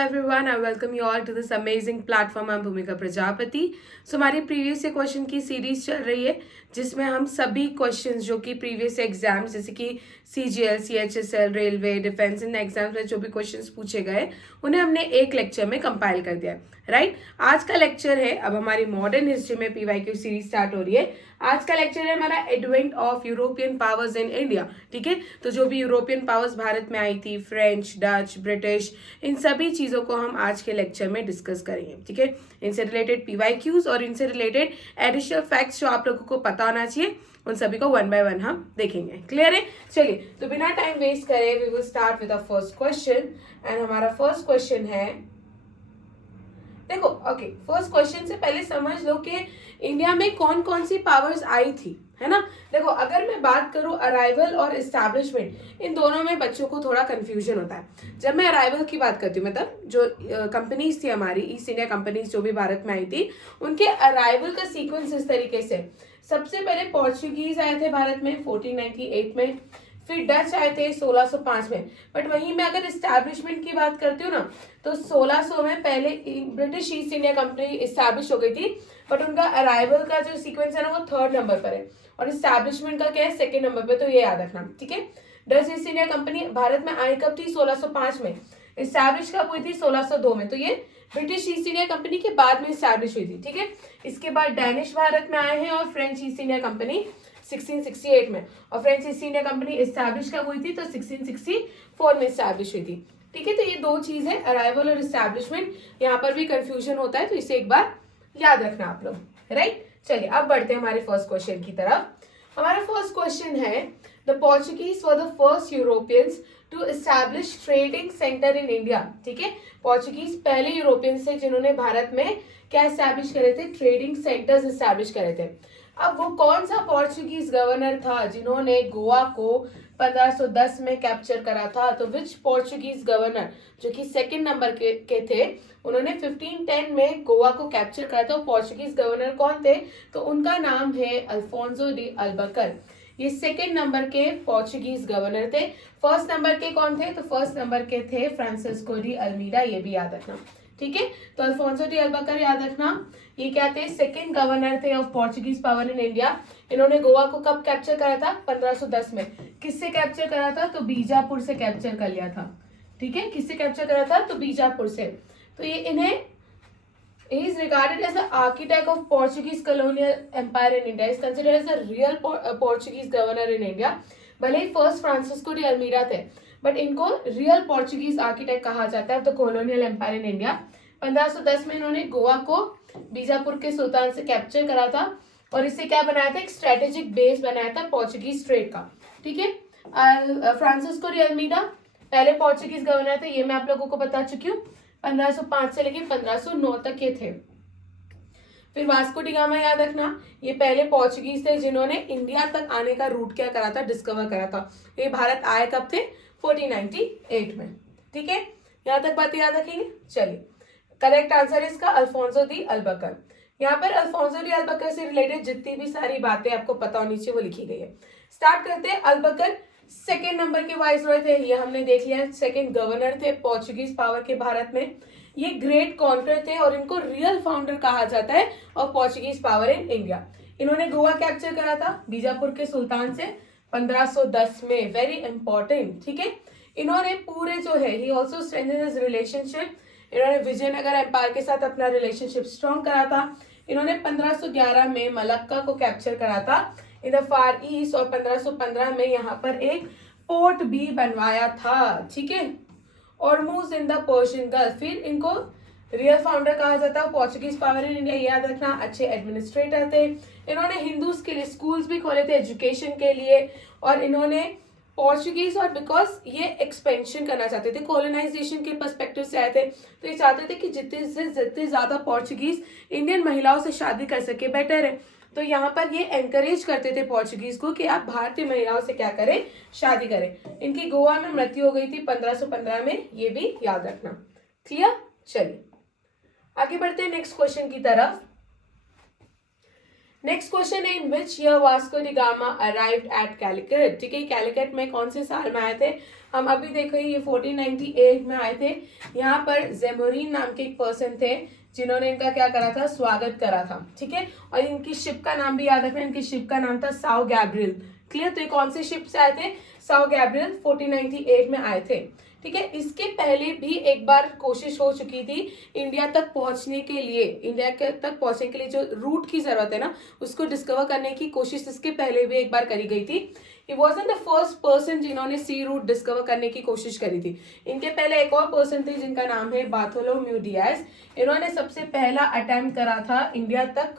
everyone. I welcome you all to this amazing platform. I'm भूमिका Prajapati. So हमारी previous question की series चल रही है जिसमें हम सभी क्वेश्चंस जो कि प्रीवियस एग्जाम्स जैसे कि CGL, CHSL, railway, defence in exams में जो भी क्वेश्चंस पूछे गए उन्हें हमने एक लेक्चर में कंपाइल कर दिया है. राइट, आज का लेक्चर है, अब हमारी मॉडर्न हिस्ट्री में PYQ सीरीज स्टार्ट हो रही है. आज का लेक्चर है हमारा advent of European powers in India. ठीक है, तो जो भी यूरोपियन पावर्स भारत में आई थी, फ्रेंच, डच, ब्रिटिश, इन सभी चीज़ों को हम आज के लेक्चर में डिस्कस करेंगे. ठीक है, इनसे रिलेटेड PYQs और इनसे रिलेटेड एडिशनल फैक्ट्स जो आप लोगों को पता होना चाहिए उन सभी को वन बाय वन हम देखेंगे. क्लियर है? चलिए, तो बिना टाइम वेस्ट करे we will start with the first question. And हमारा फर्स्ट क्वेश्चन है, देखो ओके, फर्स्ट क्वेश्चन से पहले समझ लो कि इंडिया में कौन कौन सी पावर्स आई थी, है ना. देखो, अगर मैं बात करूं अराइवल और एस्टैब्लिशमेंट, इन दोनों में बच्चों को थोड़ा कंफ्यूजन होता है. जब मैं अराइवल की बात करती हूँ, मतलब जो कंपनीज थी हमारी ईस्ट इंडिया कंपनीज जो भी भारत में आई थी, उनके अराइवल का सीक्वेंस इस तरीके से. सबसे पहले पोर्चुगीज आए थे भारत में 1498 में, फिर डच आए थे 1605 में. बट वहीं मैं अगर एस्टैब्लिशमेंट की बात करती हूँ ना, तो 1600 में पहले British East India company establish हो गई थी. बट उनका अराइवल का जो सीक्वेंस है ना वो थर्ड नंबर पर है और एस्टैब्लिशमेंट का क्या है, सेकेंड नंबर पर. तो ये याद रखना. ठीक है, Dutch east India company Bharat में आई कब थी? 1605 में. एस्टैब्लिश कब हुई थी? 1602 में. तो ये ब्रिटिश ईस्ट इंडिया कंपनी के बाद में एस्टैब्लिश हुई थी. ठीक है, इसके बाद डैनिश भारत में आए हैं और फ्रेंच ईस्ट इंडिया कंपनी 1668 में. और French East India company establish कब हुई थी? तो 1664 में एस्टैब्लिश हुई थी. ठीक है, तो ये दो चीज है, अराइवल और एस्टैब्लिशमेंट. यहाँ पर भी कंफ्यूजन होता है, तो इसे एक बार याद रखना आप लोग. राइट, चलिए अब बढ़ते हैं हमारे फर्स्ट क्वेश्चन की तरफ. हमारा फर्स्ट क्वेश्चन है, the Portuguese were the first Europeans to establish trading centre in India. ठीक है, पोर्चुगीज पहले यूरोपियंस थे जिन्होंने भारत में क्या एस्टैब्लिश करे थे? ट्रेडिंग सेंटर्स एस्टैब्लिश करे थे. अब वो कौन सा पोर्चुगीज गवर्नर था जिन्होंने गोवा को 1510 में कैप्चर करा था? तो विच पोर्चुगीज गवर्नर जो कि सेकंड नंबर के थे, उन्होंने 1510 में गोवा को कैप्चर करा था. पोर्चुगीज गवर्नर कौन थे? तो उनका नाम है अल्फोंसो डी अल्बकर. ये सेकंड नंबर के पोर्चुगीज गवर्नर थे. फर्स्ट नंबर के कौन थे? तो फर्स्ट नंबर के थे फ्रांसिस्को डी अल्मीडा. ये भी याद रखना. ठीक है, तो अल्फोंसो डी अल्बकर याद रखना. ये क्या थे? सेकंड गवर्नर थे of Portuguese power in India. इन्होंने गोवा को कब कैप्चर करा था? 1510 में. किससे कैप्चर करा था? तो बीजापुर से कैप्चर कर लिया था. ठीक है, किससे कैप्चर करा था? तो बीजापुर से. तो ये इन्हें He is regarded as the architect of Portuguese colonial empire in India. He is considered as the real Portuguese governor in India. भले ही फर्स्ट फ्रांसिस्को डी अल्मीडा थे, बट इनको रियल पोर्चुगीज आर्किटेक्ट कहा जाता है the colonial empire in India. 1510 में इन्होंने गोवा को बीजापुर के सुल्तान से कैप्चर करा था और इससे क्या बनाया था? एक स्ट्रेटेजिक बेस बनाया था पोर्चुगीज ट्रेड का. ठीक है, फ्रांसिस्को डी अल्मीडा पहले पोर्चुगीज गवर्नर थे, ये मैं आप लोगों को बता चुकी हूँ. 1505 से लेकर 1509 तक के थे. फिर वास्को डी गामा याद रखना, ये पहले पोर्चुगीज थे जिन्होंने इंडिया तक आने का रूट क्या करा था? डिस्कवर करा था. ये भारत आए कब थे? 1498 में. ठीक है, यहाँ तक बातें याद रखेंगे. चलिए, करेक्ट आंसर है इसका अल्फोंसो दी अल्बकर. यहाँ पर अल्फोंसो डी अल्बकर से रिलेटेड जितनी भी सारी बातें आपको पता होनी चाहिए वो लिखी गई है. स्टार्ट करते हैं. अल्बकर सेकेंड नंबर के वाइसरॉय थे, ये हमने देख लिया. सेकेंड गवर्नर थे पोर्चुगीज पावर के भारत में. ये ग्रेट कॉन्कर थे और इनको रियल फाउंडर कहा जाता है और पोर्चुगीज पावर इन इंडिया. इन्होंने गोवा कैप्चर करा था बीजापुर के सुल्तान से 1510 में. Very important. ठीक है, इन्होंने पूरे जो है he also strengthen his relationship. इन्होंने विजयनगर एम्पायर के साथ अपना रिलेशनशिप स्ट्रॉन्ग करा था. इन्होंने 1511 में मलक्का को कैप्चर करा था इन द फार ईस्ट और 1515 में यहाँ पर एक पोर्ट भी बनवाया था. ठीक है, और moves in the Persian gulf. फिर इनको रियल फाउंडर कहा जाता है पोर्चुगीज पावर इन इंडिया. याद रखना, अच्छे एडमिनिस्ट्रेटर थे. इन्होंने हिंदूज के लिए स्कूल्स भी खोले थे एजुकेशन के लिए. और इन्होंने पोर्चुगीज, और बिकॉज ये एक्सपेंशन करना चाहते थे, कॉलोनाइजेशन के पर्सपेक्टिव से आए थे, तो ये चाहते थे कि जितने से जितने ज्यादा पोर्चुगीज इंडियन महिलाओं से शादी कर सके बेटर है. तो यहाँ पर ये एनकरेज करते थे पोर्चुगीज को कि आप भारतीय महिलाओं से क्या करें? शादी करें. इनकी गोवा में मृत्यु हो गई थी 1515 में, ये भी याद रखना. क्लियर? चलिए आगे बढ़ते हैं नेक्स्ट क्वेश्चन की तरफ. नेक्स्ट क्वेश्चन है, in which year Vasco da Gama arrived at Calicut. ठीक है, कैलिकट में कौन से साल में आए थे? हम अभी देखें ये 1498 में आए थे। यहाँ पर जेमोरिन नाम के एक पर्सन थे जिन्होंने इनका क्या करा था, स्वागत करा था। ठीक है, और इनकी शिप का नाम भी याद रखना, इनकी शिप का नाम था साओ गैब्रियल। क्लियर, तो ये कौन सी शिप से आए थे, साओ गैब्रियल 1498 में आए थे। ठीक है, इसके पहले भी एक बार कोशिश हो चुकी थी इंडिया तक पहुंचने के लिए, इंडिया के तक पहुंचने के लिए जो रूट की जरूरत है ना उसको डिस्कवर करने की कोशिश इसके पहले भी एक बार करी गई थी। ही वॉजंट द फर्स्ट पर्सन जिन्होंने सी रूट डिस्कवर करने की कोशिश करी थी। इनके पहले एक और पर्सन थे जिनका नाम है बार्थोलोम्यू डियाज। इन्होंने सबसे पहला अटेम्प्ट करा था इंडिया तक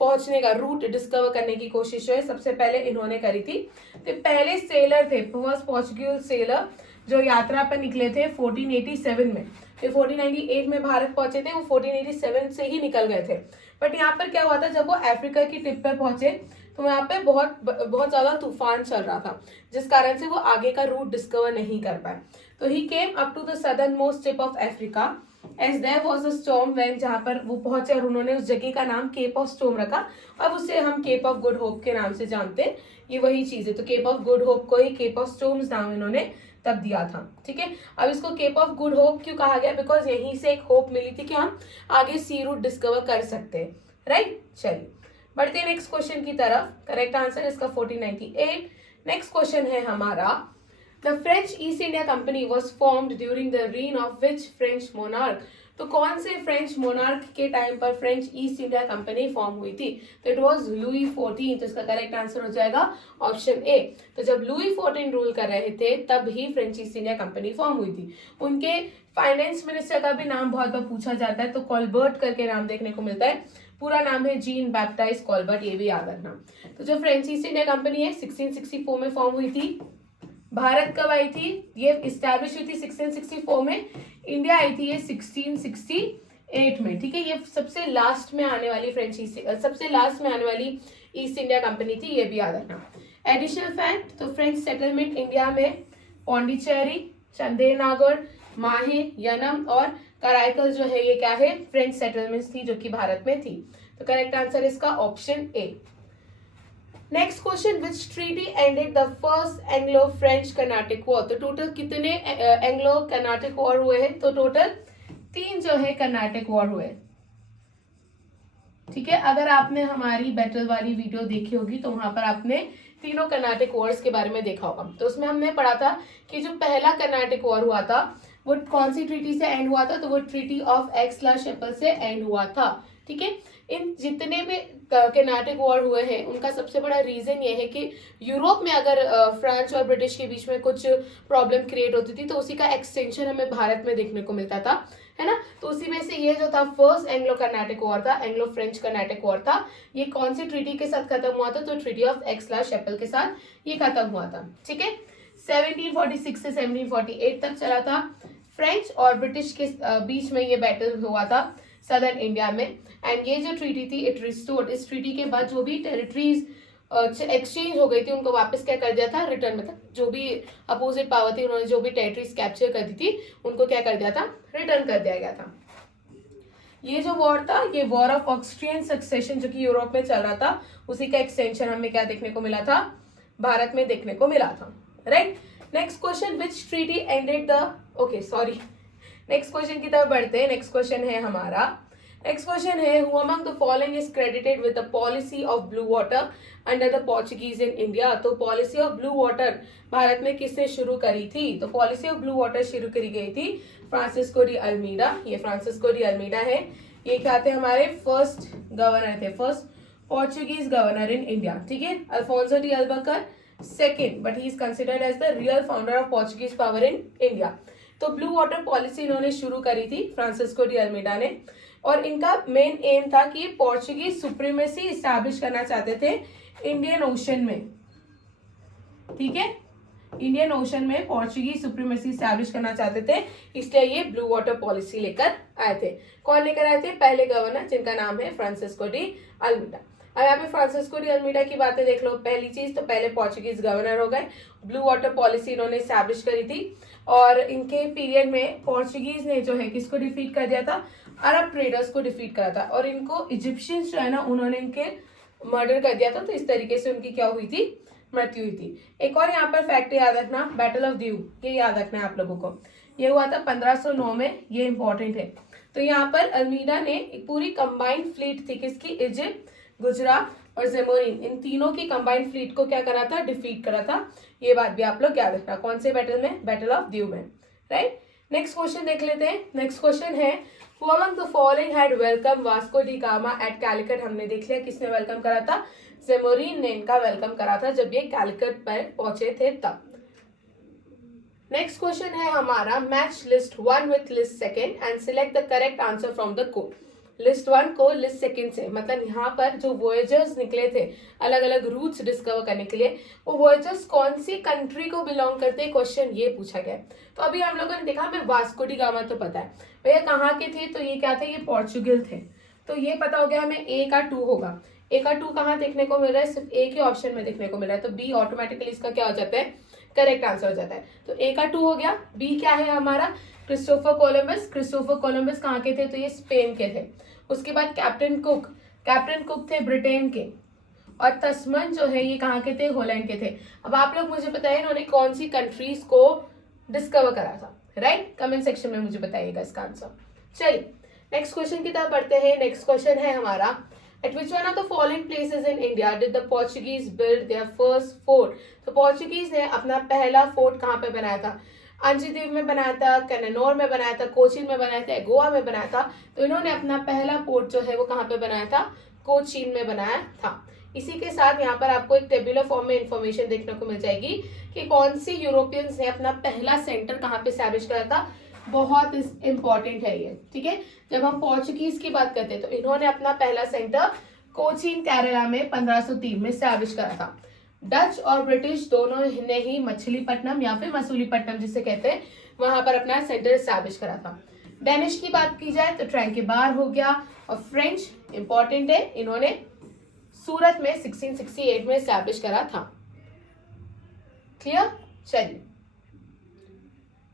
पहुंचने का, रूट डिस्कवर करने की कोशिश जो है सबसे पहले इन्होंने करी थी। तो पहले सेलर थे, फर्स्ट पोर्चुगीज सेलर जो यात्रा पर निकले थे 1487 में। फिर 1498 में भारत पहुंचे थे, वो 1487 से ही निकल गए थे। बट यहाँ पर क्या हुआ था, जब वो अफ्रीका की टिप पर पहुंचे तो यहाँ पे बहुत ज्यादा तूफान चल रहा था, जिस कारण से वो आगे का रूट डिस्कवर नहीं कर पाए। तो he came up to the southernmost tip of Africa as there was a storm when, जहाँ पर वो पहुंचे और उन्होंने उस जगह का नाम केप ऑफ स्टॉर्म रखा। अब उसे हम केप ऑफ गुड होप के नाम से जानते हैं, ये वही चीज है। तो केप ऑफ गुड होप को ही केप ऑफ स्टॉर्म्स नाम इन्होंने तब दिया था। ठीक है, अब इसको केप ऑफ गुड होप क्यों कहा गया, बिकॉज यहीं से एक होप मिली थी कि हम आगे सी रूट डिस्कवर कर सकते हैं। राइट, चलिए बढ़ते हैं नेक्स्ट क्वेश्चन की तरफ। करेक्ट आंसर इसका 1498। नेक्स्ट क्वेश्चन है हमारा, the French East India Company was formed during the reign of which French monarch. तो कौन से फ्रेंच मोनार्क के टाइम पर French East India company form हुई थी, तो इट वाज लुई 14। तो इसका करेक्ट आंसर हो जाएगा ऑप्शन ए। तो जब लुई 14 रूल कर रहे थे तब ही French East India company form हुई थी। उनके फाइनेंस मिनिस्टर का भी नाम बहुत बार पूछा जाता है, तो कॉलबर्ट करके नाम देखने को मिलता है। पूरा नाम है जीन बैप्टाइज कॉलबर्ट, ये भी याद रखना। तो जो फ्रेंच ईस्ट इंडिया कंपनी है 1664 में फॉर्म हुई थी। भारत कब आई थी, ये इस्टेब्लिश हुई थी 1664 में। इंडिया आई थी ये 1668 में। ठीक है, ये सबसे लास्ट में आने वाली सबसे लास्ट में आने वाली ईस्ट इंडिया कंपनी थी, ये भी याद रखना। एडिशनल फैक्ट, तो फ्रेंच सेटलमेंट इंडिया में पौंडीचेरी, चंदेलनागढ़, माहे, यनम और कराईकल जो है ये क्या है, फ्रेंच सेटलमेंट्स थी जो कि भारत में थी। तो करेक्ट आंसर इसका option A. Next question, which treaty ended the first Anglo French Carnatic war. तो टोटल कितने एंग्लो कर्नाटिक वॉर हुए हैं, तो टोटल 3 जो है कर्नाटिक वॉर हुए। ठीक है, अगर आपने हमारी बैटल वाली वीडियो देखी होगी तो वहां पर आपने तीनों कर्नाटिक वॉर्स के बारे में देखा होगा। तो उसमें हमने पढ़ा था कि जो पहला कर्नाटिक वॉर हुआ था वो कौन सी ट्रीटी से एंड हुआ था, तो वो ट्रीटी ऑफ एक्स-ला-चैपल से एंड हुआ था। ठीक है, इन जितने भी कर्नाटिक वॉर हुए हैं उनका सबसे बड़ा रीजन ये है कि यूरोप में अगर फ्रांस और ब्रिटिश के बीच में कुछ प्रॉब्लम क्रिएट होती थी तो उसी का एक्सटेंशन हमें भारत में देखने को मिलता था, है ना। तो उसी में से ये जो था फर्स्ट एंग्लो कर्नाटिक वॉर था, एंग्लो फ्रेंच कर्नाटिक वॉर था। ये कौन सी ट्रीटी के साथ खत्म हुआ था, तो ट्रीटी ऑफ एक्स-ला-चैपल के साथ ये खत्म हुआ था। ठीक है, 1746 से 1748 तक चला था। फ्रेंच और ब्रिटिश के बीच में ये बैटल हुआ था सदर्न इंडिया में। एंड ये जो ट्रीटी थी इट रिस्टोर्ड, इस ट्रीटी के बाद जो भी टेरिटरीज एक्सचेंज हो गई थी उनको वापस क्या कर दिया था, रिटर्न, मतलब जो भी अपोजिट पावर थी उन्होंने जो भी टेरिटरीज कैप्चर कर दी थी उनको क्या कर दिया था, रिटर्न कर दिया गया था। ये जो वॉर था ये वॉर ऑफ ऑस्ट्रियन सक्सेशन जो कि यूरोप में चल रहा था, उसी का एक्सटेंशन हमें क्या देखने को मिला था, भारत में देखने को मिला था। Right, next question, which treaty ended the, okay sorry, next question की तरफ बढ़ते हैं। नेक्स्ट क्वेश्चन है हमारा, नेक्स्ट क्वेश्चन है, who among the following is credited with the policy of blue water under the Portuguese in India. तो policy of blue water Bharat में किसने शुरू करी थी, तो पॉलिसी ऑफ ब्लू वाटर शुरू करी गई थी फ्रांसिस्को डी अल्मीडा। ये फ्रांसिस्को डी अल्मीडा है, ये क्या थे, हमारे फर्स्ट गवर्नर थे, first Portuguese governor in India. ठीक है, Afonso de Albuquerque second, but he is considered as the real founder of Portuguese power in India. तो ब्लू वाटर पॉलिसी इन्होंने शुरू करी थी फ्रांसिस्को डी अल्मीडा ने, और इनका मेन एम था कि पोर्चुगीज सुप्रीमेसी इस्टेब्लिश करना चाहते थे इंडियन ओशन में। ठीक है, इंडियन ओशन में पोर्चुगीज सुप्रीमेसी इस्टेब्लिश करना चाहते थे, इसलिए ये ब्लू वाटर पॉलिसी लेकर आए थे। कौन लेकर आए थे, पहले गवर्नर जिनका नाम है फ्रांसिस्को डी अल्मीडा। अब यहाँ पे फ्रांसिस्को डी अल्मीडा की बातें देख लो। पहली चीज तो पहले पोर्चुगीज गवर्नर हो गए, ब्लू वाटर पॉलिसी इन्होंने इस्टेब्लिश करी थी, और इनके पीरियड में पोर्चुगीज ने जो है किसको डिफीट कर दिया था, अरब ट्रेडर्स को डिफीट करा था, और इनको इजिप्शियंस जो है ना उन्होंने इनके मर्डर कर दिया था। तो इस तरीके से उनकी क्या हुई थी, मृत्यु हुई थी। एक और यहाँ पर फैक्ट याद रखना, बैटल ऑफ दीव, ये याद रखना है आप लोगों को, ये हुआ था 1509 में, ये इंपॉर्टेंट है। तो यहाँ पर अल्मीडा ने एक पूरी कंबाइंड फ्लीट थी किसकी, इजिप्ट, गुजरात और जेमोरिन, इन तीनों की कंबाइंड फ्लीट को क्या करा था, डिफीट करा था। ये बात भी आप लोग याद रखना, कौन से बैटल में, बैटल ऑफ दीव में, राइट। नेक्स्ट क्वेश्चन देख लेते हैं। नेक्स्ट क्वेश्चन है, Who among the following had welcomed Vasco da Gama at Calicut? हमने देख लिया किसने वेलकम करा था, जेमोरिन ने इनका वेलकम करा था जब ये कैलकट पर पहुंचे थे तब। नेक्स्ट क्वेश्चन है हमारा, match list 1 with list second and select the correct answer from the code. List 1 को लिस्ट सेकेंड से, मतलब यहाँ पर जो वॉयेजर्स निकले थे अलग अलग रूट्स डिस्कवर करने के लिए, वो वॉयेजर्स कौन सी कंट्री को बिलोंग करते हैं, क्वेश्चन ये पूछा गया। तो अभी हम लोगों ने देखा, हमें वास्को डी गामा तो पता है भैया कहाँ के थे, तो ये क्या थे, ये पोर्चुगल थे, तो ये पता हो गया हमें। ए का 2 होगा, ए का 2 कहाँ देखने को मिल रहा है, सिर्फ ए के ऑप्शन में देखने को मिल रहा है, तो बी ऑटोमेटिकली इसका क्या हो जाता है, करेक्ट आंसर हो जाता है। तो ए का 2 हो गया। बी क्या है हमारा, क्रिस्टोफर कोलंबस। क्रिस्टोफर कोलंबस कहाँ के थे, तो ये स्पेन के थे। उसके बाद कैप्टन कुक, कैप्टन कुक थे ब्रिटेन के। और तस्मन जो है ये कहाँ के थे, हॉलैंड के थे। अब आप लोग मुझे बताइए इन्होंने कौन सी कंट्रीज को डिस्कवर करा था, राइट, कमेंट सेक्शन में मुझे बताइएगा इसका आंसर। चलिए नेक्स्ट क्वेश्चन की तरफ बढ़ते हैं। नेक्स्ट क्वेश्चन है हमारा, eight which one of the following places in India did the Portuguese build their first fort. तो पोर्चुगीज ने अपना पहला फोर्ट कहाँ पे बनाया था, अंजदीव में बनाया था, कन्नौर में बनाया था, कोचीन में बनाया था, गोवा में बनाया था। तो इन्होंने अपना पहला पोर्ट जो है वो कहाँ पे बनाया था, कोचीन में बनाया था। इसी के साथ यहाँ पर आपको एक टेबुलर फॉर्म में इंफॉर्मेशन देखने को मिल जाएगी कि कौन सी यूरोपियंस ने अपना पहला सेंटर कहाँ पे एस्टैब्लिश करा था। बहुत इंपॉर्टेंट है ये, ठीक है। जब हम पोर्चुगीज की बात करते हैं तो इन्होंने अपना पहला सेंटर कोचीन केरला में 1503 में एस्टैब्लिश करा था। डच और ब्रिटिश दोनों ने ही मछलीपट्टनम या फिर मसूलीपट्टनम जिसे कहते हैं वहां पर अपना सेंटर एस्टैब्लिश करा था। डेनिश की बात की जाए तो ट्रैंकेबार हो गया। और फ्रेंच इंपॉर्टेंट है, इन्होंने सूरत में 1668 में एस्टैब्लिश करा था। क्लियर, चलिए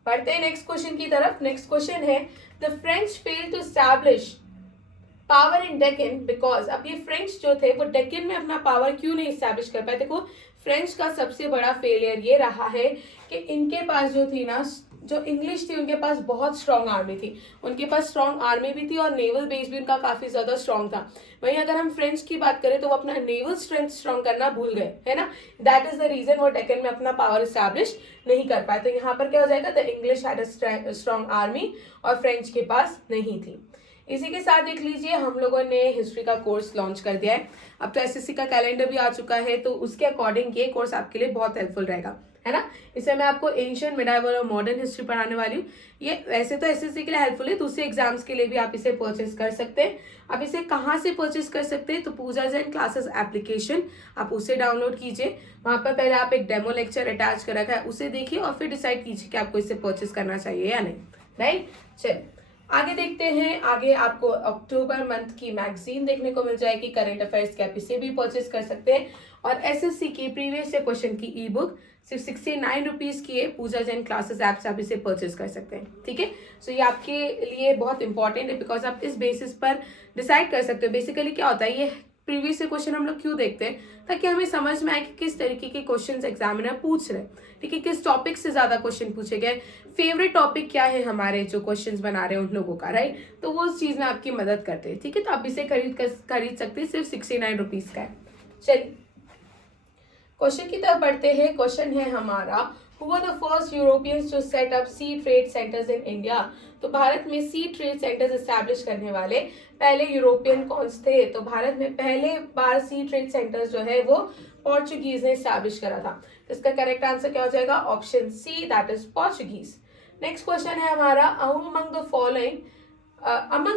पढ़ते हैं नेक्स्ट क्वेश्चन की तरफ। नेक्स्ट क्वेश्चन है, the French fail to establish power in Deccan because. अब ये फ्रेंच जो थे वो डेक्कन में अपना पावर क्यों नहीं एस्टैब्लिश कर पाए। देखो फ्रेंच का सबसे बड़ा फेलियर ये रहा है कि इनके पास जो थी ना, जो इंग्लिश थी उनके पास बहुत स्ट्रॉन्ग आर्मी थी, उनके पास स्ट्रॉन्ग आर्मी भी थी और नेवल बेस भी उनका काफी ज्यादा स्ट्रॉन्ग था। वहीं अगर हम फ्रेंच की बात करें तो वो अपना नेवल स्ट्रेंथ स्ट्रॉन्ग करना भूल गए, है ना। दैट इज द रीजन वो डेक्कन में अपना पावर एस्टैब्लिश नहीं कर पाए। तो यहाँ पर क्या हो जाएगा, the English had a strong army और फ्रेंच के पास नहीं थी। इसी के साथ देख लीजिए हम लोगों ने हिस्ट्री का कोर्स लॉन्च कर दिया है। अब तो एसएससी का कैलेंडर भी आ चुका है, तो उसके अकॉर्डिंग ये कोर्स आपके लिए बहुत हेल्पफुल रहेगा, है ना। इसमें मैं आपको एंशिएंट, मिडाइवल और मॉडर्न हिस्ट्री पढ़ाने वाली हूँ। ये वैसे तो एसएससी के लिए हेल्पफुल है, दूसरे एग्जाम्स के लिए भी आप इसे परचेज कर सकते हैं। आप इसे कहाँ से परचेज कर सकते हैं, तो पूजा जैन क्लासेस एप्लीकेशन आप उसे डाउनलोड कीजिए। वहाँ पर पहले आप एक डेमो लेक्चर अटैच कर रखा है, उसे देखिए और फिर डिसाइड कीजिए कि आपको इसे परचेज करना चाहिए या नहीं, राइट। चलिए आगे देखते हैं। आगे आपको अक्टूबर मंथ की मैगजीन देखने को मिल जाएगी, करंट अफेयर्स की, आप इसे भी परचेज कर सकते हैं। और एसएससी की प्रीवियस ईयर क्वेश्चन की ई बुक सिर्फ 69 रुपीज की है, पूजा जैन क्लासेस ऐप से आप इसे परचेज कर सकते हैं, ठीक है। सो ये आपके लिए बहुत इंपॉर्टेंट है बिकॉज आप इस बेसिस पर डिसाइड कर सकते हो। बेसिकली क्या होता है, ये प्रीवियस ईयर क्वेश्चन हम लोग क्यों देखते हैं, ताकि हमें समझ में आए कि किस तरीके के क्वेश्चंस एग्जामिनर पूछ रहे हैं, ठीक है, किस टॉपिक से ज्यादा क्वेश्चन पूछे गए, फेवरेट टॉपिक क्या है हमारे जो क्वेश्चंस बना रहे हैं उन लोगों का, राइट। तो वो उस चीज में आपकी मदद करते हैं, ठीक है। तो आप इसे खरीद सकते हैं, सिर्फ 69 रुपीज का है। चलिए क्वेश्चन की तरफ बढ़ते हैं। क्वेश्चन है हमारा, Who were the first Europeans to set up sea trade centers in India? तो भारत में सी ट्रेड सेंटर्स एस्टैब्लिश करने वाले पहले यूरोपियन कौन थे। तो भारत में पहले बार सी ट्रेड सेंटर्स जो है वो पोर्चुगीज ने एस्टैब्लिश करा था। तो इसका करेक्ट आंसर क्या हो जाएगा, option C, that is Portuguese. Next question है हमारा, among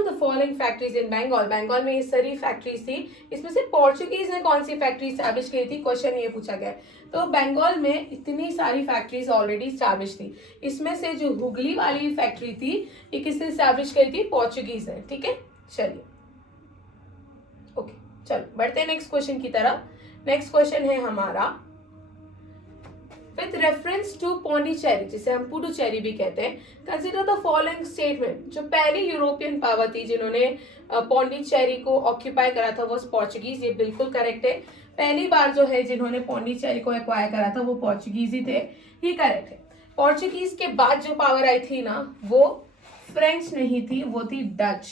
the following factories in Bengal, Bengal में ये सारी फैक्ट्रीज थी, इसमें से पोर्चुगीज ने कौन सी फैक्ट्री एस्टैब्लिश की थी, क्वेश्चन ये पूछा गया। तो बंगाल में इतनी सारी फैक्ट्रीज ऑलरेडी एस्टैब्लिश थी, इसमें से जो हुगली वाली फैक्ट्री थी ये किसने एस्टैब्लिश करी थी, पोर्चुगीज ने, ठीक है। चलिए ओके, चलो बढ़ते हैं नेक्स्ट क्वेश्चन की तरफ। नेक्स्ट क्वेश्चन है हमारा, विथ रेफरेंस टू पौंडीचेरी, जिसे हम पुडुचेरी भी कहते हैं, कंसिडर द फॉलोइंग स्टेटमेंट। जो पहली यूरोपियन पावर थी जिन्होंने पौंडीचेरी को ऑक्यूपाई करा था वो पोर्चुगीज, ये बिल्कुल करेक्ट है। पहली बार जो है जिन्होंने पौंडीचेरी को एक्वायर करा था वो पोर्चुगीज ही थे, ये करेक्ट है। पोर्चुगीज के बाद जो पावर आई थी ना वो फ्रेंच नहीं थी, वो थी डच,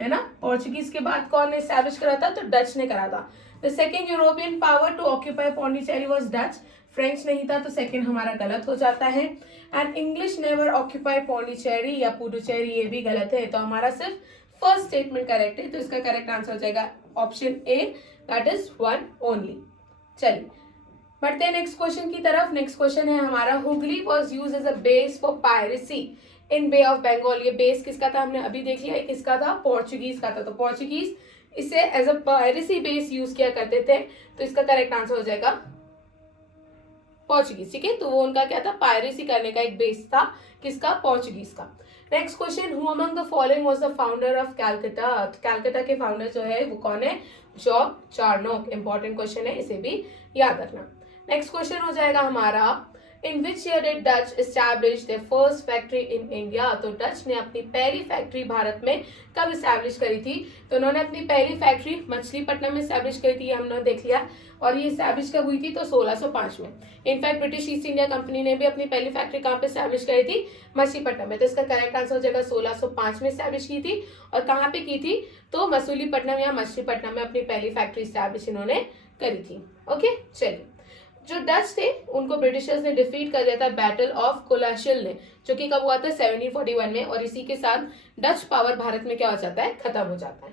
है ना। पोर्चुगीज के बाद कौन ने एस्टैब्लिश करा था, तो डच ने करा था। The second European power to occupy Pondicherry was Dutch, French नहीं था, तो सेकेंड हमारा गलत हो जाता है। And English never occupy Pondicherry या पुडुचेरी, ये भी गलत है, तो हमारा सिर्फ फर्स्ट स्टेटमेंट करेक्ट है, तो इसका करेक्ट आंसर हो जाएगा option A, that is one only. चलिए बढ़ते हैं नेक्स्ट क्वेश्चन की तरफ। नेक्स्ट क्वेश्चन है हमारा, Hooghly was use as a base for piracy in Bay of Bengal. ये बेस किसका था, हमने अभी देख लिया, किसका था, पोर्चुगीज का था। तो पोर्चुगीज इसे as a piracy base use किया करते थे, तो इसका करेक्ट आंसर हो जाएगा पोर्चुगीज, ठीक है। तो वो उनका क्या था, पायरेसी करने का एक बेस था, किसका, पोर्चुगीज का। Next question, who among the following was the founder of Calcutta. Calcutta के फाउंडर जो है वो कौन है, जॉब चार्नोक। इंपॉर्टेंट क्वेश्चन है, इसे भी याद रखना। नेक्स्ट क्वेश्चन हो जाएगा हमारा, in which year did Dutch establish their first factory in India. तो डच ने अपनी पहली फैक्ट्री भारत में कब एस्टैब्लिश करी थी, तो उन्होंने अपनी पहली फैक्ट्री मछलीपट्टनम में एस्टैब्लिश करी थी, हमने देख लिया। और ये एस्टैब्लिश कब हुई थी, तो 1605 में। In fact British East India company ने भी अपनी पहली फैक्ट्री कहाँ पे एस्टैब्लिश करी थी, मछलीपट्टनम में। तो इसका करेक्ट आंसर हो जाएगा 1605 में एस्टैब्लिश की थी। और कहाँ पे की थी, तो मसूलीपट्टनम या मछलीपट्टनम में अपनी पहली फैक्ट्री एस्टैब्लिश इन्होंने करी थी। ओके, चलिए जो डच थे उनको ब्रिटिशर्स ने डिफीट कर दिया था बैटल ऑफ कोलाशियल ने, जो कि कब हुआ था, 1741 में। और इसी के साथ डच पावर भारत में क्या हो जाता है, खत्म हो जाता है।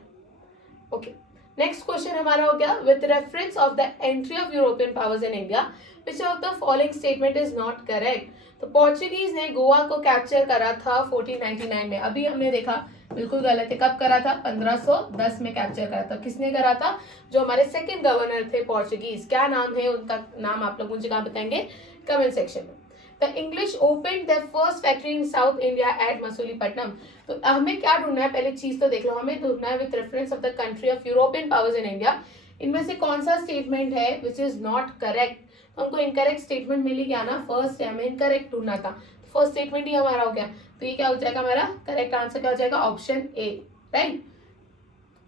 ओके, नेक्स्ट क्वेश्चन हमारा हो गया, with reference of the entry of European powers in India which of the following statement is not correct. तो पोर्चुगीज ने गोवा को कैप्चर करा था 1499 में, अभी हमने देखा बिल्कुल गलत है। कब करा था, 1510 में कैप्चर करा था। किसने करा था, जो हमारे सेकंड गवर्नर थे पोर्चुगीज, क्या नाम है उनका, नाम आप लोग मुझे कहाँ बताएंगे, कमेंट सेक्शन में। The English open there first factory in south India at Masulipatnam. तो हमें क्या ढूंढना है, पहले चीज तो देख लो, हमें ढूंढना है with reference of the country of European powers in India, इनमें से कौन सा स्टेटमेंट है विच इज नॉट करेक्ट। तो हमको इनकरेक्ट स्टेटमेंट मिली क्या ना, फर्स्ट है, हमें इनकरेक्ट ढूंढना था, फर्स्ट स्टेटमेंट ही हमारा हो गया। तो ये क्या हो जाएगा, हमारा करेक्ट आंसर क्या हो जाएगा, ऑप्शन ए, राइट।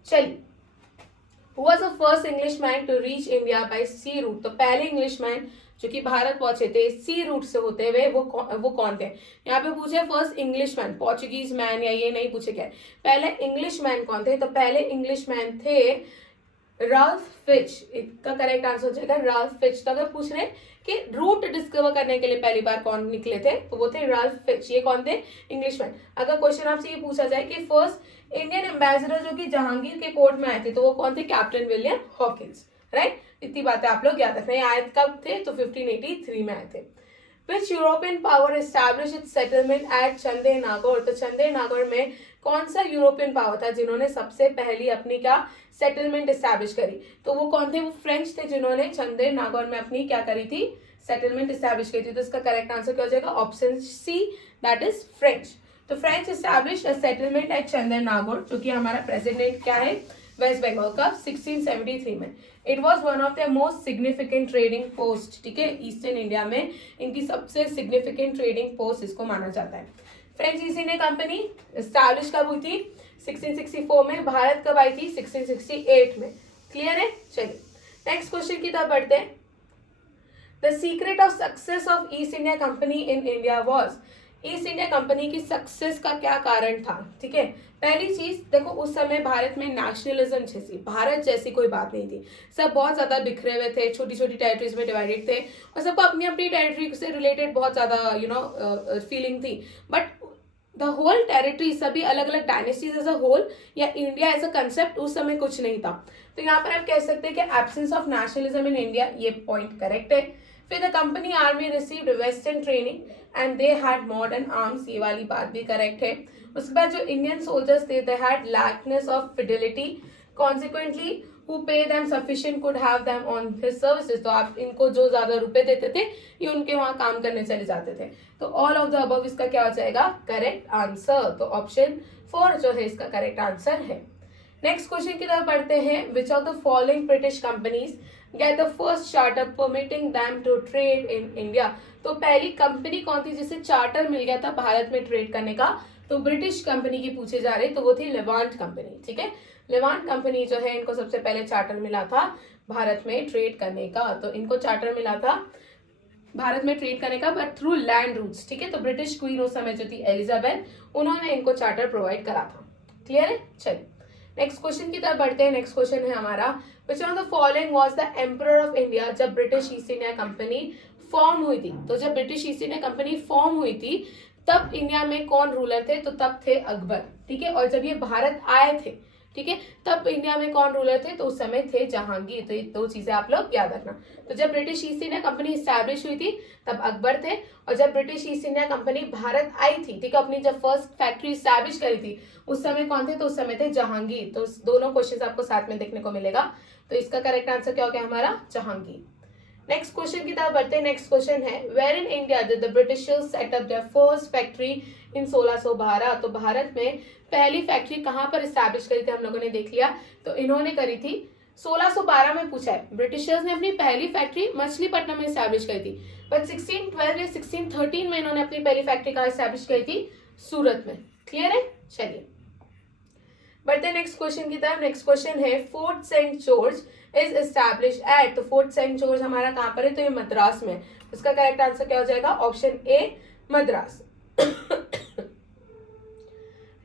चलिए, who was the first Englishman to reach India by sea route. तो पहले इंग्लिशमैन जो कि भारत पहुंचे थे सी रूट से होते हुए, वो कौन थे। यहाँ पे पूछे फर्स्ट इंग्लिशमैन, पोर्चुगीज मैन या ये नहीं पूछे, क्या पहले इंग्लिशमैन कौन थे। तो पहले इंग्लिशमैन थे राल्फ फिच, इसका करेक्ट आंसर हो जाएगा राल्फ फिच। तो अगर पूछ रहे कि रूट डिस्कवर करने के लिए पहली बार कौन निकले थे, तो वो थे राल्फ फिच। ये कौन थे, इंग्लिशमैन। अगर क्वेश्चन आपसे ये पूछा जाए कि फर्स्ट इंडियन एम्बेसडर जो कि जहांगीर के कोर्ट में आए थे, तो वो कौन थे, कैप्टन विलियम हॉकिंस, राइट। इतनी बातें आप लोग याद रखना। ये आए कब थे, तो 1583 में आए थे। Which European power established its settlement at चंदे नागौर। तो चंदे नागौर में कौन सा यूरोपियन पावर था जिन्होंने सबसे पहली अपनी क्या सेटलमेंट एस्टैब्लिश करी, तो वो कौन थे, वो फ्रेंच थे जिन्होंने चंदे नागौर में अपनी क्या करी थी, सेटलमेंट एस्टैब्लिश करी थी। तो इसका करेक्ट आंसर क्या हो जाएगा, option C, that is French. तो French establish a settlement at Chandernagore, जो कि हमारा प्रेसिडेंट क्या है, वेस्ट बंगाल का, 1673 में। It was one of the most significant trading post, ठीक है, ईस्टर्न इंडिया में इनकी सबसे सिग्निफिकेंट ट्रेडिंग पोस्ट इसको माना जाता है। French East India company establish कब हुई थी, 1664 में। भारत कब आई थी, 1668 में। क्लियर है, चलिए नेक्स्ट क्वेश्चन की तरफ बढ़ते हैं। The secret of success of East India company in India was. East India company की सक्सेस का क्या कारण था, ठीक है। पहली चीज देखो, उस समय भारत में नेशनलिज्म जैसी, भारत जैसी कोई बात नहीं थी। सब बहुत ज्यादा बिखरे हुए थे, छोटी छोटी टेरिटरीज में डिवाइडेड थे, और सबको अपनी अपनी टेरिटरी से रिलेटेड बहुत ज्यादा फीलिंग थी। बट द होल टेरिटरी, सभी अलग अलग डायनेस्टीज एज अ होल या इंडिया एज अ कंसेप्ट उस समय कुछ नहीं था। तो यहाँ पर आप कह सकते हैं कि absence of nationalism in India, ये पॉइंट करेक्ट है। फिर the company army received western training and they had modern arms, ये वाली बात भी करेक्ट है। उसके बाद जो इंडियन सोल्जर्स थे, they had लैकनेस of Fidelity, consequently who pay them sufficient could have them on his services. तो आप इनको जो ज्यादा रुपए देते थे, ये उनके वहां काम करने चले जाते थे। तो ऑल ऑफ द अबव इसका क्या हो जाएगा, करेक्ट आंसर। तो ऑप्शन 4 जो है इसका करेक्ट आंसर है। नेक्स्ट क्वेश्चन की तरफ बढ़ते हैं। Which of the following British companies get the first charter permitting them to trade in India. तो पहली कंपनी कौन थी जिसे चार्टर मिल गया था भारत में ट्रेड करने का, तो ब्रिटिश कंपनी की पूछे जा रहे तो वो थी लेवांट कंपनी। ठीक है, लेवांट कंपनी जो है इनको सबसे पहले चार्टर मिला था भारत में ट्रेड करने का। तो इनको चार्टर मिला था भारत में ट्रेड करने का, बट थ्रू लैंड रूट्स। ठीक है, तो ब्रिटिश क्वीन उस समय जो थी एलिजाबेथ, उन्होंने इनको चार्टर प्रोवाइड करा था। क्लियर है? चलिए नेक्स्ट क्वेश्चन की तरफ बढ़ते हैं। नेक्स्ट क्वेश्चन है हमारा, which one of the following was the emperor of India जब British East India company form हुई थी। तो जब British East India company form हुई थी तब इंडिया में कौन रूलर थे? तो तब थे अकबर। ठीक है, और जब ये भारत आए थे, ठीक है, तब इंडिया में कौन रूलर थे? तो उस समय थे जहांगीर। तो ये दो चीजें आप लोग याद रखना। तो जब British East India company establish हुई थी तब अकबर थे, और जब British East India company Bharat आई थी, ठीक है, अपनी जब फर्स्ट फैक्ट्री स्टैब्लिश करी थी, उस समय कौन थे? तो उस समय थे जहांगीर। तो दोनों क्वेश्चन आपको साथ में देखने को मिलेगा। तो इसका करेक्ट आंसर क्या हो गया हमारा? जहांगीर। नेक्स्ट क्वेश्चन की तरफ बढ़ते हैं। नेक्स्ट क्वेश्चन है, where in India did the Britishers set up their first factory in 1612। तो भारत में पहली फैक्ट्री कहां पर स्टैब्लिश करी थी? हम लोगों ने देख लिया। तो इन्होंने करी थी 1612 में। पूछा है ब्रिटिशर्स ने अपनी पहली फैक्ट्री मछलीपट्टनम में स्टैब्लिश करी थी, बट 1612 या 1613 में इन्होंने अपनी पहली फैक्ट्री कहां स्टैब्लिश करी थी? सूरत में। क्लियर है? चलिए बढ़ते हैं नेक्स्ट क्वेश्चन की तरफ। नेक्स्ट क्वेश्चन है, Fort St George is establish at. तो फोर्ट सेंट जॉर्ज हमारा कहां पर है? तो ये मद्रास में। इसका करेक्ट आंसर क्या हो जाएगा? Option A, Madras.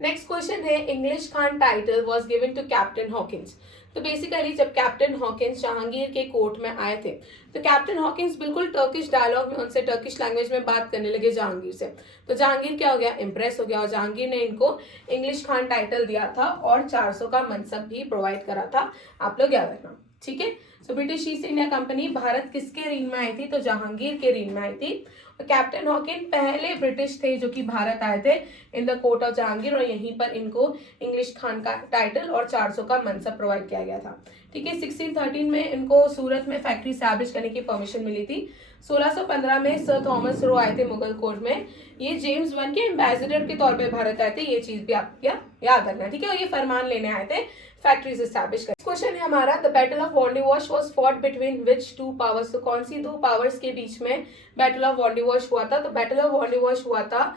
Next question है, English Khan title was given to captain Hawkins. तो बेसिकली जब कैप्टन हॉकिंस जहांगीर के कोर्ट में आए थे तो कैप्टन हॉकिंस बिल्कुल टर्किश डायलॉग में उनसे टर्किश लैंग्वेज में बात करने लगे जहांगीर से। तो जहांगीर क्या हो गया? इंप्रेस हो गया, और जहांगीर ने इनको इंग्लिश खान टाइटल दिया था और 400 का मनसब भी प्रोवाइड करा था। आप लोग याद रखना। ठीक है, so British East India company Bharat किसके रीन में आई थी? तो जहांगीर के रीन में आई थी। और कैप्टन हॉकिन पहले ब्रिटिश थे जो कि भारत आए थे in the court of Jahangir, और यहीं पर इनको इंग्लिश खान का टाइटल और 400 का मनसब प्रोवाइड किया गया था। ठीक है, 1613 में इनको सूरत में फैक्ट्री स्टैब्लिश करने की परमिशन मिली थी। 1615 में सर थॉमस रो आए थे मुगल कोर्ट में। ये जेम्स वन के एम्बेसडर के तौर पे भारत आए थे। ये चीज भी आप याद रखना। ठीक है, और ये फरमान लेने आए थे फैक्ट्रीज एस्टैब्लिश कर। क्वेश्चन है हमारा, the battle of Wandiwash was fought between which two powers. तो कौन सी दो पावर्स के बीच में बैटल ऑफ वॉन्डीवॉश हुआ था? तो बैटल ऑफ वॉन्डीवॉश हुआ था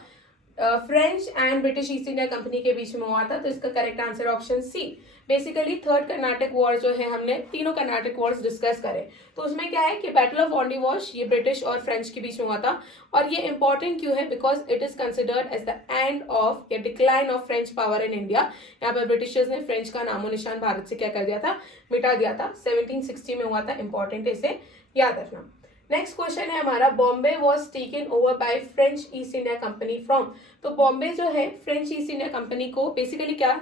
French and British East India Company के बीच में हुआ था। तो इसका correct answer option C. Basically third Carnatic war जो है, हमने तीनों कर्नाटक वॉर्स डिस्कस करे। तो उसमें क्या है कि बैटल ऑफ वॉन्डीवॉश ये ब्रिटिश और फ्रेंच के बीच में हुआ था। और ये इंपॉर्टेंट क्यों है? Because it is considered as the end of या decline of French power in India. यहाँ पर ब्रिटिशर्स ने फ्रेंच का नामो निशान भारत से क्या कर दिया था? मिटा दिया था। 1760 में हुआ था। इंपॉर्टेंट है, इसे याद रखना। नेक्स्ट क्वेश्चन है हमारा, Bombay was taken over by French East India company from. तो बॉम्बे जो है फ्रेंच ईस्ट इंडिया कंपनी को बेसिकली क्या,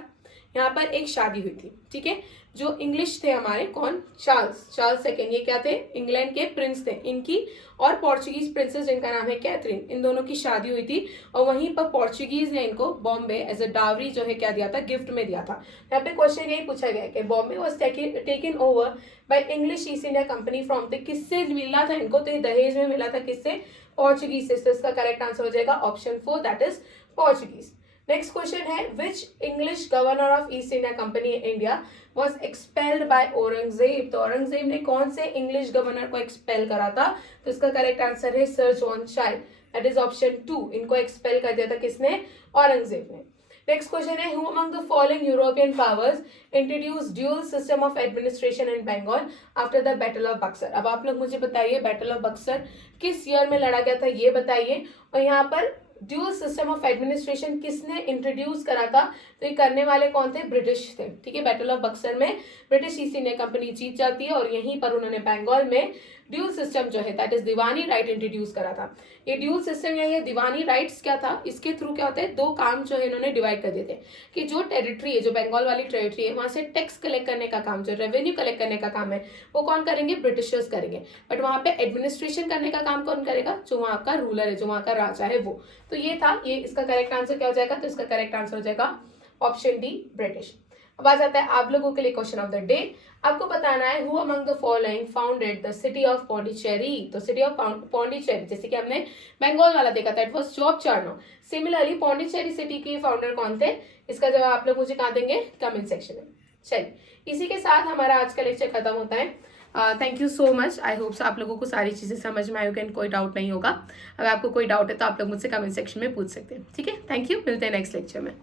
यहाँ पर एक शादी हुई थी। ठीक है, जो इंग्लिश थे हमारे, कौन? चार्ल्स सेकेंड, ये क्या थे? इंग्लैंड के प्रिंस थे। इनकी और पोर्चुगीज प्रिंसेस जिनका नाम है कैथरीन, इन दोनों की शादी हुई थी। और वहीं पर पोर्चुगीज ने इनको बॉम्बे एज अ डावरी जो है क्या दिया था? गिफ्ट में दिया था। यहाँ पे क्वेश्चन यही पूछा गया कि Bombay was taken over by English east India company from. तो किससे मिला था इनको? तो ये दहेज में मिला था। किससे? पोर्चुगीज से। तो इसका करेक्ट आंसर हो जाएगा option 4, that is Portuguese. Next question है, which English governor of East India company India was expelled by Aurangzeb. तो औरंगजेब ने कौन से इंग्लिश गवर्नर को एक्सपेल करा था? तो इसका करेक्ट आंसर है Sir John Child, that is option 2। इनको एक्सपेल कर दिया था किसने? औरंगजेब ने। नेक्स्ट क्वेश्चन है, who among the following European powers introduce dual system of administration in Bengal after the battle of Buxar. अब आप लोग मुझे बताइए बैटल ऑफ बक्सर किस ईयर में लड़ा गया था, ये बताइए। और यहाँ पर ड्यूअल सिस्टम ऑफ एडमिनिस्ट्रेशन किसने इंट्रोड्यूस करा था? तो ये करने वाले कौन थे? ब्रिटिश थे। ठीक है, बैटल ऑफ बक्सर में ब्रिटिश ईस्ट इंडिया कंपनी जीत जाती है और यहीं पर उन्होंने बंगाल में ड्यूअल सिस्टम जो है that is Deewani right introduce करा था। ये ड्यूअल सिस्टम या ये दीवानी राइट्स क्या था? इसके थ्रू क्या होता है, दो काम जो है इन्होंने डिवाइड कर दिए थे कि जो टेरिटरी है, जो बंगाल वाली टेरिटरी है, वहां से टैक्स कलेक्ट करने का काम, जो रेवेन्यू कलेक्ट करने का काम है, वो कौन करेंगे? ब्रिटिशर्स करेंगे। बट वहां पे एडमिनिस्ट्रेशन करने का काम कौन करेगा? जो वहां का रूलर है, जो वहां का राजा है, वो। तो ये था, ये इसका करेक्ट आंसर क्या हो जाएगा? तो इसका करेक्ट आंसर हो जाएगा ऑप्शन डी, ब्रिटिश। अब आ जाता है आप लोगों के लिए क्वेश्चन ऑफ द डे। आपको बताना है who among the following founded the city of Pondicherry. तो सिटी ऑफ पौंडीचेरी, जैसे कि हमने बंगाल वाला देखा था, it was Job Charnock. Similarly Pondicherry city के फाउंडर कौन थे? इसका जवाब आप लोग मुझे कहाँ देंगे? कमेंट सेक्शन में। चलिए, इसी के साथ हमारा आज का लेक्चर खत्म होता है। Thank you so much. I hope आप लोगों को सारी चीज़ें समझ में आई होगी, कोई डाउट नहीं होगा। अगर आपको कोई डाउट है तो आप लोग मुझसे कमेंट सेक्शन में पूछ सकते हैं। ठीक है, थैंक यू, मिलते हैं नेक्स्ट लेक्चर में।